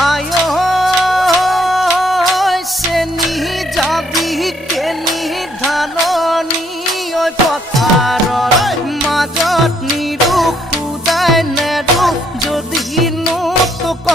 আয় চেনি যাবি কেনি ধাননি ঐ পথাৰৰ মাজত নিৰুখ পূজাই নেৰুখ যদিনো তোক